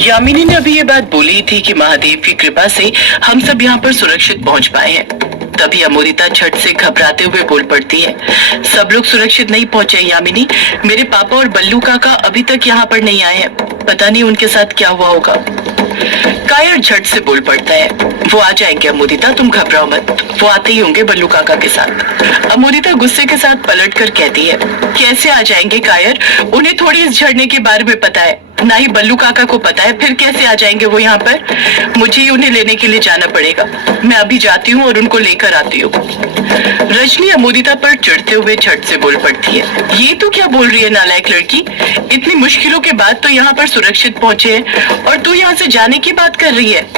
यामिनी ने अभी ये बात बोली थी कि महादेव की कृपा से हम सब यहाँ पर सुरक्षित पहुँच पाए हैं। तभी अमोदिता झट से घबराते हुए बोल पड़ती है, सब लोग सुरक्षित नहीं पहुँचे यामिनी। मेरे पापा और बल्लू काका अभी तक यहाँ पर नहीं आए हैं, पता नहीं उनके साथ क्या हुआ होगा। कायर झट से बोल पड़ता है, वो आ जाएंगे अमोदिता, तुम घबराओ मत, वो आते ही होंगे बल्लू काका के साथ। अमोदिता गुस्से के साथ पलट कर कहती है, कैसे आ जाएंगे कायर, उन्हें थोड़ी इस झरने के बारे में पता है, ना ही बल्लू काका को पता है, फिर कैसे आ जाएंगे वो यहाँ पर। मुझे ही उन्हें लेने के लिए जाना पड़ेगा, मैं अभी जाती हूँ और उनको लेकर आती हूँ। रजनी अमोदिता पर चिढ़ते हुए झट से बोल पड़ती है, ये तो क्या बोल रही है नालायक लड़की, इतनी मुश्किलों के बाद तो यहाँ पर सुरक्षित पहुँचे हैं और तू यहाँ से जाने की बात कर रही है।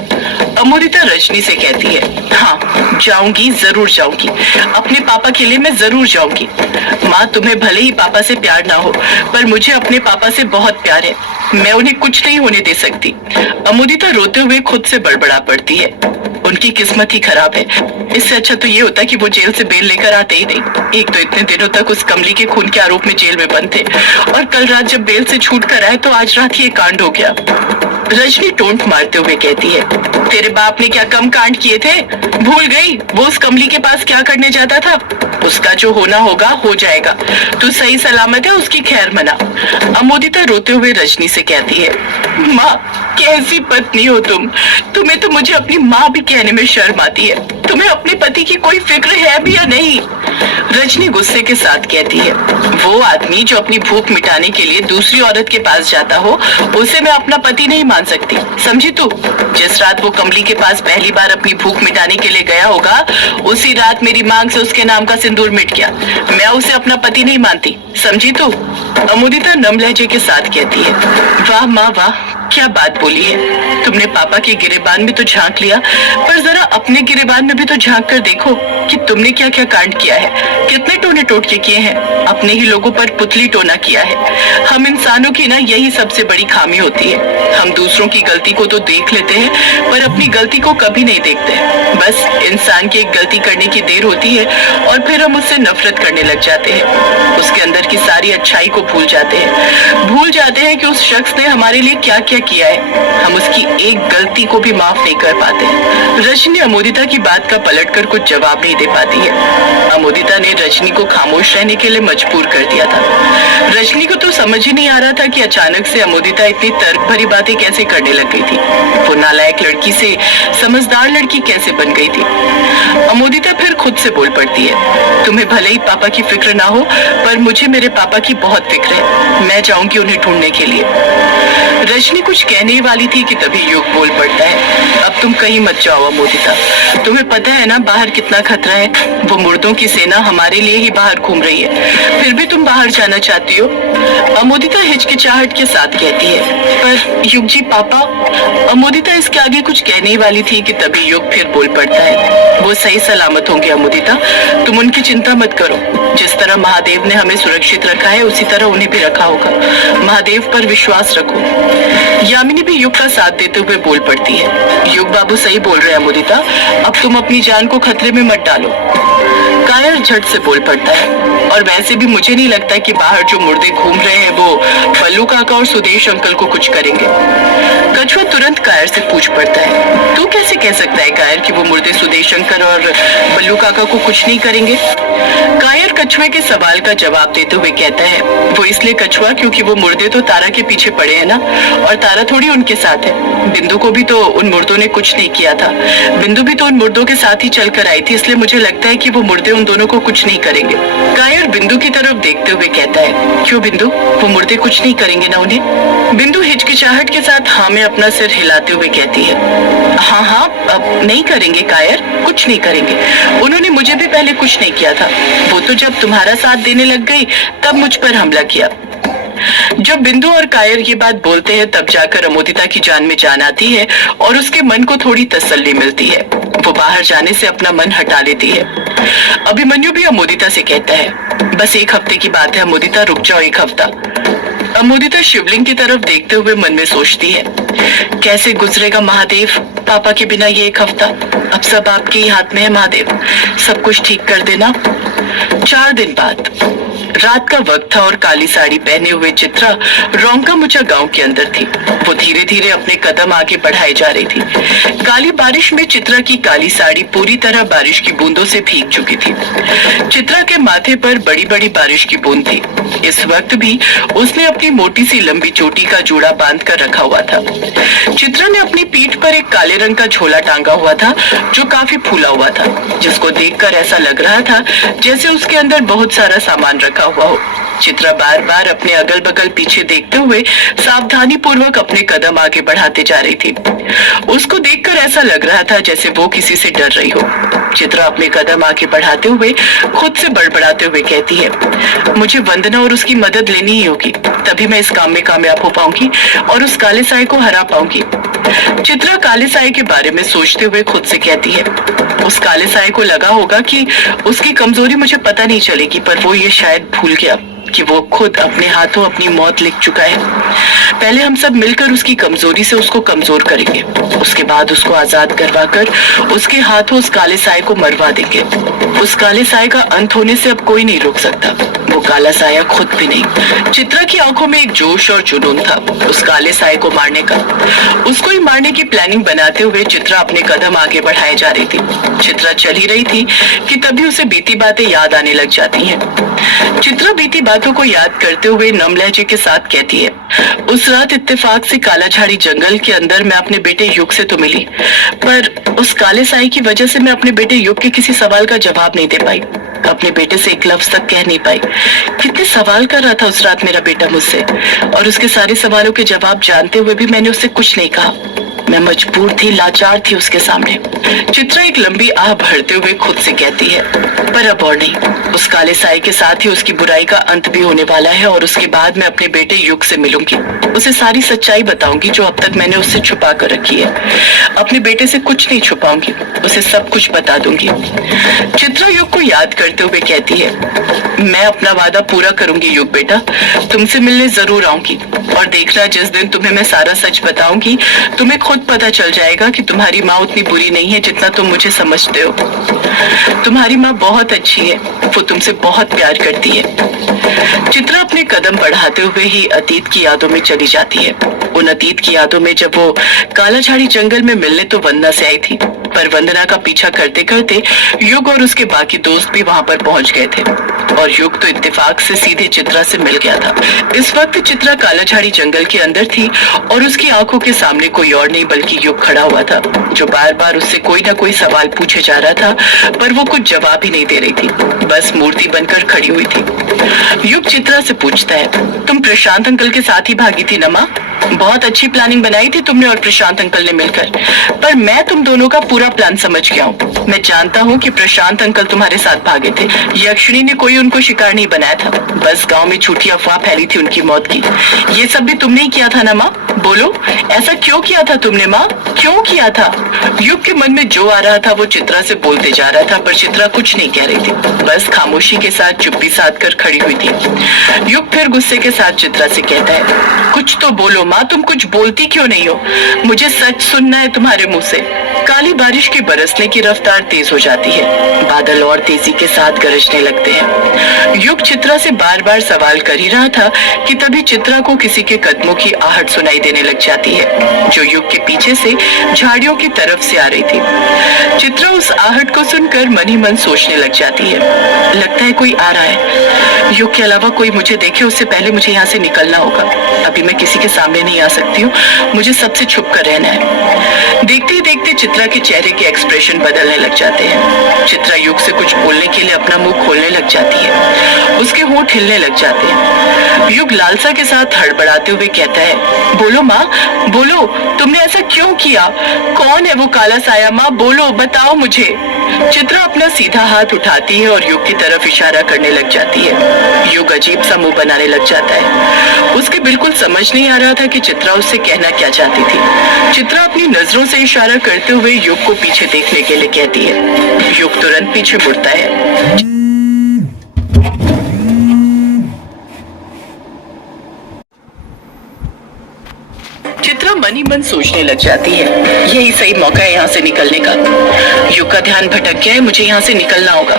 अमोदिता रजनी से कहती है, हाँ जाऊंगी, जरूर जाऊंगी, अपने पापा के लिए मैं जरूर जाऊंगी। माँ तुम्हें भले ही पापा से प्यार ना हो, पर मुझे अपने पापा से बहुत प्यार है, मैं उन्हें कुछ नहीं होने दे सकती। अमोदिता रोते हुए खुद से बड़बड़ा पड़ती है, उनकी किस्मत ही खराब है, इससे अच्छा तो ये होता कि वो जेल से बेल लेकर आते ही नहीं। एक तो इतने दिनों तक उस कमली के खून के आरोप में जेल में बंद थे और कल रात जब बेल से छूट कर आए तो आज रात ये कांड हो गया। रजनी टोंट मारते हुए कहती है, तेरे बाप ने क्या कम कांड किए थे, भूल गई वो उस कमली के पास क्या करने जाता था। उसका जो होना होगा हो जाएगा, तू सही सलामत है, उसकी खैर मना। अमोदिता रोते हुए रजनी से कहती है, माँ कैसी पत्नी हो तुम, तुम्हें तो मुझे अपनी माँ भी कहने में शर्म आती है, तुम्हें अपने पति की कोई फिक्र है भी या नहीं। रजनी गुस्से के साथ कहती है, वो आदमी जो अपनी भूख मिटाने के लिए दूसरी औरत के पास जाता हो, उसे मैं अपना पति नहीं मान सकती, समझी तू। जिस रात वो कमली के पास पहली बार अपनी भूख मिटाने के लिए गया होगा, उसी रात मेरी मांग से उसके नाम का सिंदूर मिट गया, मैं उसे अपना पति नहीं मानती, समझी तू। अमोदिता नम लहजे के साथ कहती है, वाह माँ वाह, क्या बात बोली है, तुमने पापा के गिरेबान में तो झांक लिया, पर जरा अपने गिरेबान में भी तो झांक कर देखो कि तुमने क्या क्या कांड किया है, कितने टोने टोटके किए हैं, अपने ही लोगों पर पुतली टोना किया है। हम इंसानों की ना यही सबसे बड़ी खामी होती है, हम दूसरों की गलती को तो देख लेते हैं पर अपनी गलती को कभी नहीं देखते। बस इंसान की एक गलती करने की देर होती है और फिर हम उससे नफरत करने लग जाते हैं, उसके अंदर की सारी अच्छाई को भूल जाते हैं कि उस शख्स ने हमारे लिए क्या क्या किया है, हम उसकी एक गलती को भी माफ नहीं कर पाते। रजनी अमोदिता की बात का पलटकर कुछ जवाब नहीं दे पाती है। अमोदिता ने रजनी को खामोश रहने के लिए मजबूर कर दिया था। रजनी को तो समझ ही नहीं आ रहा था कि अचानक से अमोदिता इतनी तर्क भरी बातें कैसे करने लग गई थी, वो नालायक लड़की से समझदार लड़की कैसे बन गई थी। अमोदिता फिर खुद से बोल पड़ती है, तुम्हें भले ही पापा की फिक्र ना हो, पर मुझे मेरे पापा की बहुत फिक्र है, मैं जाऊंगी उन्हें ढूंढने के लिए। रजनी कुछ कहने वाली थी कि तभी युग बोल पड़ता है, अब तुम कहीं मत जाओ अमोदिता, तुम्हें पता है ना बाहर कितना खतरा है, वो मुर्दों की सेना हमारे लिए ही बाहर घूम रही है, फिर भी तुम बाहर जाना चाहती हो। अमोदिता हिचकिचाहट के साथ कहती है, पर युग जी पापा। अमोदिता इसके आगे कुछ कहने वाली थी कि तभी युग फिर बोल पड़ता है, वो सही सलामत होंगे अमोदिता, तुम उनकी चिंता मत करो, जिस तरह महादेव ने हमें सुरक्षित रखा है उसी तरह उन्हें भी रखा होगा, महादेव पर विश्वास रखो। यामिनी भी युग का साथ देते हुए बोल पड़ती है, युग बाबू सही बोल रहे हैं अमोदिता, अब तुम अपनी जान को खतरे में मत डालो। कायर झट से बोल पड़ता है, और वैसे भी मुझे नहीं लगता कि बाहर जो मुर्दे घूम रहे हैं वो बल्लू काका और सुदेश अंकल को कुछ करेंगे। कछुआ तुरंत कायर से पूछ पड़ता है, तू कैसे कह सकता है कायर कि वो मुर्दे सुदेश अंकल और बल्लू काका को कुछ नहीं करेंगे। कायर कछुए के सवाल का जवाब देते हुए कहता है, वो इसलिए कछुआ क्योंकि वो मुर्दे तो तारा के पीछे पड़े हैं ना, और तारा थोड़ी उनके साथ है। बिंदु को भी तो उन मुर्दों ने कुछ नहीं किया था, बिंदु भी तो उन मुर्दों के साथ ही चलकर आई थी, इसलिए मुझे लगता है कि वो मुर्दे उन दोनों को कुछ नहीं करेंगे। कायर बिंदु की तरफ देखते हुए कहता है, क्यों बिंदु, वो मुर्दे कुछ नहीं करेंगे ना उन्हें। बिंदु हिचकिचाहट के साथ हाँ में अपना सिर हिलाते हुए कहती है, हाँ हाँ अब नहीं करेंगे कायर, कुछ नहीं करेंगे, उन्होंने मुझे भी पहले कुछ नहीं किया था, वो तो जब तुम्हारा साथ देने लग गई तब मुझ पर हमला किया। जब बिंदु और कायर ये बात बोलते हैं तब जाकर अमोदिता की जान में जान आती है और उसके मन को थोड़ी तसल्ली मिलती है, वो बाहर जाने से अपना मन हटा लेती है। अभिमन्यु भी अमोदिता से कहता है, बस एक हफ्ते की बात है अमोदिता, रुक जाओ एक हफ्ता। अमोदिता शिवलिंग की तरफ देखते हुए मन में सोचती है, कैसे गुजरेगा महादेव पापा के बिना ये एक हफ्ता, अब सब आपके ही हाथ में है महादेव, सब कुछ ठीक कर देना। 4 दिन बाद रात का वक्त था और काली साड़ी पहने हुए चित्रा रोंका मुचा गांव के अंदर थी। वो धीरे धीरे अपने कदम आगे बढ़ाए जा रही थी। काली बारिश में चित्रा की काली साड़ी पूरी तरह बारिश की बूंदों से भीग चुकी थी। चित्रा के माथे पर बड़ी बड़ी बारिश की बूंद थी। इस वक्त भी उसने अपनी मोटी सी लंबी चोटी का जूड़ा बांध कर रखा हुआ था। चित्रा ने अपनी पीठ पर एक काले रंग का झोला टांगा हुआ था जो काफी फूला हुआ था, जिसको देखकर ऐसा लग रहा था जैसे उसके अंदर बहुत सारा सामान रखा हुआ हो। चित्रा बार बार अपने अगल बगल पीछे देखते हुए सावधानी पूर्वक अपने कदम आगे बढ़ाते जा रही थी। उसको देखकर ऐसा लग रहा था जैसे वो किसी से डर रही हो। चित्रा अपने कदम आगे बढ़ाते हुए खुद से बड़बड़ाते हुए कहती है, मुझे वंदना और उसकी मदद लेनी ही होगी, तभी मैं इस काम में कामयाब हो पाऊंगी और उस काले साए को हरा पाऊंगी। चित्रा काले साए के बारे में सोचते हुए खुद से कहती है, उस काले साए को लगा होगा कि उसकी कमजोरी मुझे पता नहीं चलेगी, पर वो ये शायद भूल गया कि वो खुद अपने हाथों अपनी मौत लिख चुका है। पहले हम सब मिलकर उसकी कमजोरी से उसको कमजोर करेंगे, उसके बाद उसको आजाद करवाकर उसके हाथों उस काले साए को मरवा देंगे। उस काले साए का अंत होने से अब कोई नहीं रोक सकता, वो काला साया खुद भी नहीं। चित्रा की आंखों में एक जोश और जुनून था उस काले साए को मारने का। उसको ही मारने की प्लानिंग बनाते हुए चित्रा अपने कदम आगे बढ़ाए जा रही थी। चित्रा चल ही रही थी कि तभी उसे बीती बातें याद आने लग जाती हैं। चित्रा बीती बातों को याद करते हुए नम लहजे के साथ कहती है, उस रात इत्तेफाक से कालाझाड़ी जंगल के अंदर मैं अपने बेटे युग से तो मिली, पर उस काले साए की वजह से मैं अपने बेटे युग के किसी सवाल का जवाब नहीं दे पाई, अपने बेटे से एक लफ्ज तक कह नहीं पाई। कितने सवाल कर रहा था उस रात मेरा बेटा मुझसे, और उसके सारे सवालों के जवाब जानते हुए भी मैंने उससे कुछ नहीं कहा। मैं मजबूर थी, लाचार थी उसके सामने। चित्रा एक लंबी आह भरते हुए खुद से कहती है, पर अब और नहीं। उस काले साए के साथ ही उसकी बुराई का अंत भी होने वाला है और उसके बाद मैं अपने बेटे युग से मिलूंगी, उसे सारी सच्चाई बताऊंगी जो अब तक मैंने उससे छुपा कर रखी है। अपने बेटे से कुछ नहीं छुपाऊंगी, उसे सब कुछ बता दूंगी। चित्रा युग को याद करते हुए कहती है, मैं अपना वादा पूरा करूंगी युग बेटा, तुमसे मिलने जरूर आऊंगी, और देखना जिस दिन तुम्हें मैं सारा सच बताऊंगी तुम्हें खुद पता चल जाएगा कि तुम्हारी माँ उतनी बुरी नहीं है जितना तुम मुझे समझते हो। तुम्हारी माँ बहुत अच्छी है, वो तुमसे बहुत प्यार करती है। चित्रा अपने कदम बढ़ाते हुए ही अतीत की यादों में चली जाती है। उन अतीत की यादों में जब वो कालाझाड़ी जंगल में मिलने तो वंदना से आई थी, पर वंदना का पीछा करते करते युग और उसके बाकी दोस्त भी वहां पर पहुंच गए थे, और युग तो इत्तेफाक से सीधे चित्रा से मिल गया था। इस वक्त चित्रा कालाझाड़ी जंगल के अंदर थी और उसकी आंखों के सामने कोई और नहीं बल्कि युग खड़ा हुआ था, जो बार बार उससे कोई ना कोई सवाल पूछे जा रहा था, पर वो कुछ जवाब ही नहीं दे रही थी, बस मूर्ति बनकर खड़ी हुई थी। युग चित्रा से पूछता है, तुम प्रशांत अंकल के साथ ही भागी थी ना माँ? बहुत अच्छी प्लानिंग बनाई थी तुमने और प्रशांत अंकल ने मिलकर, पर मैं तुम दोनों का पूरा प्लान समझ गया हूँ। मैं जानता हूँ कि प्रशांत अंकल तुम्हारे साथ भागे थे। यक्षिणी ने कोई उनको शिकार नहीं बनाया था, बस गांव में झूठी अफवाह फैली थी उनकी मौत की। ये सब भी तुमने ही किया था ना माँ? बोलो, ऐसा क्यों किया था तुमने माँ? क्यों किया था? युग के मन में जो आ रहा था वो चित्रा से बोलते जा रहा था, पर चित्रा कुछ नहीं कह रही थी, बस खामोशी के साथ चुप्पी साध कर खड़ी हुई थी। युग फिर गुस्से के साथ चित्रा से कहता है, कुछ तो बोलो माँ, तुम कुछ बोलती क्यों नहीं हो? मुझे सच सुनना है तुम्हारे मुंह से। काली बारिश के बरसने की रफ्तार तेज हो जाती है, बादल और तेजी के साथ गरजने लगते हैं। युग चित्रा से बार बार सवाल कर ही रहा था कि तभी चित्रा को किसी के कदमों की आहट सुनाई देने लग जाती है, जो युग के पीछे से झाड़ियों की तरफ से आ रही थी। चित्रा उस आहट को सुनकर मन ही मन सोचने लग जाती है, लगता है कोई आ रहा है। युग के अलावा कोई मुझे देखे उससे पहले मुझे यहाँ से निकलना होगा। अभी मैं किसी के सामने नहीं आ सकती हूँ, मुझे सबसे छुप कर रहना है। देखते ही देखते चित्रा के चेहरे के एक्सप्रेशन बदलने लग जाते हैं। चित्रा युग से कुछ बोलने के लिए अपना मुंह खोलने लग जाती है, उसके होंठ हिलने लग जाते हैं। युग लालसा के साथ हड़बड़ाते हुए कहता है, बोलो माँ, बोलो, तुमने ऐसा क्यों किया? कौन है वो काला साया माँ? बोलो, बताओ मुझे। चित्रा अपना सीधा हाथ उठाती है और युग की तरफ इशारा करने लग जाती है। युग अजीब सा मुंह बनाने लग जाता है। उसके बिल्कुल समझ नहीं आ रहा था कि चित्रा उससे कहना क्या चाहती थी। चित्रा अपनी नजरों से इशारा करते हुए युग को पीछे देखने के लिए कहती है। युग तुरंत पीछे मुड़ता है। चित्रा मन ही मन सोचने लग जाती है, यही सही मौका है यहाँ से निकलने का। युग का ध्यान भटक गया है, मुझे यहाँ से निकलना होगा।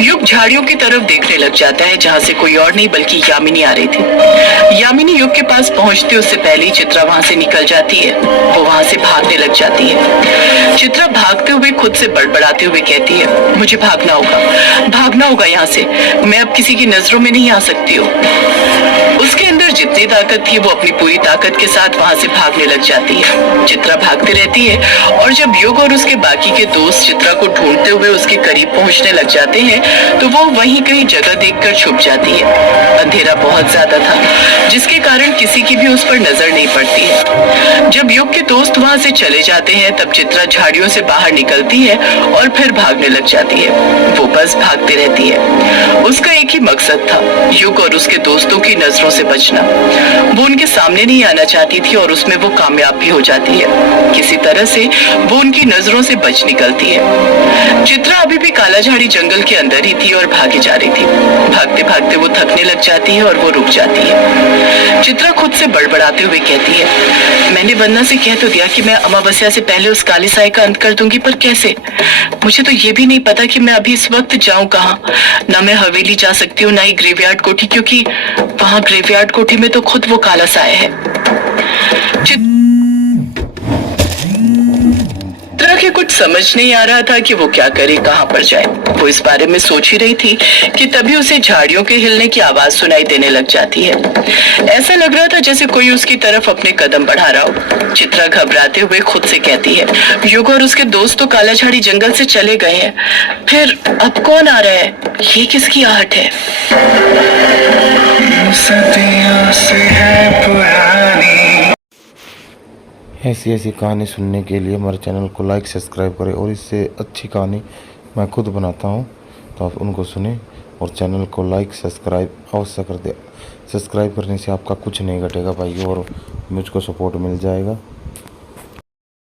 युग झाड़ियों की तरफ देखने लग जाता है, जहाँ से कोई और नहीं बल्कि यामिनी आ रही थी। यामिनी युग के पास पहुँचते उससे पहले ही चित्रा वहाँ से निकल जाती है। वो वहाँ से भागने लग जाती है। चित्रा भागते हुए खुद से बड़बड़ाते हुए कहती है, मुझे भागना होगा यहाँ से। मैं अब किसी की नजरों में नहीं आ सकती हूँ। उसके अंदर जितनी ताकत थी वो अपनी पूरी ताकत के साथ वहां से भागने लग जाती है। चित्रा भागती रहती है और जब युग और उसके बाकी के दोस्त चित्रा को ढूंढते हुए उसके करीब पहुंचने लग जाते हैं तो वो वहीं कहीं जगह देखकर छुप जाती है। अंधेरा बहुत ज्यादा था, जिसके कारण किसी की भी उस पर नजर नहीं पड़ती है। जब युग के दोस्त वहां से चले जाते हैं तब चित्रा झाड़ियों से बाहर निकलती है और फिर भागने लग जाती है। वो बस भागती रहती है। उसका एक ही मकसद था, युग और उसके दोस्तों की नजरों से बचना। वो उनके सामने नहीं आना चाहती थी और उसमें वो कामयाब भी हो जाती है। किसी तरह से वो उनकी नजरों से बच निकलती है। चित्रा अभी भी कालाझाड़ी जंगल के अंदर ही थी और भागी जा रही थी। भागते भागते वो थकने लग जाती है और वो रुक जाती है। चित्रा खुद से बड़बड़ाते हुए कहती है, मैंने वन्ना से कह तो दिया कि मैं अमावस्या से पहले उस काले साए का अंत कर दूंगी, पर कैसे? मुझे तो ये भी नहीं पता कि मैं अभी इस वक्त जाऊं कहाँ। ना मैं हवेली जा सकती हूँ, ना ही ग्रेवयार्ड कोठी, क्योंकि वहां ग्रेवयार्ड कोठी में तो खुद वो काला साया है। चित्रा के कुछ समझ नहीं आ रहा था कि वो क्या करे, कहाँ पर जाए। वो इस बारे में सोच ही रही थी कि तभी उसे झाड़ियों के हिलने की आवाज सुनाई देने लग जाती है। ऐसा लग रहा था जैसे कोई उसकी तरफ अपने कदम बढ़ा रहा हो। चित्रा घबराते हुए खुद से कहती है, युग और उसके दोस्त तो कालाझाड़ी जंगल से चले गए हैं, फिर अब कौन आ रहा है? ये किसकी आहट है? सदियों से है पुरानी। ऐसी ऐसी कहानी सुनने के लिए हमारे चैनल को लाइक सब्सक्राइब करें और इससे अच्छी कहानी मैं खुद बनाता हूं तो आप उनको सुनें और चैनल को लाइक सब्सक्राइब अवश्य कर दें। सब्सक्राइब करने से आपका कुछ नहीं घटेगा भाई और मुझको सपोर्ट मिल जाएगा।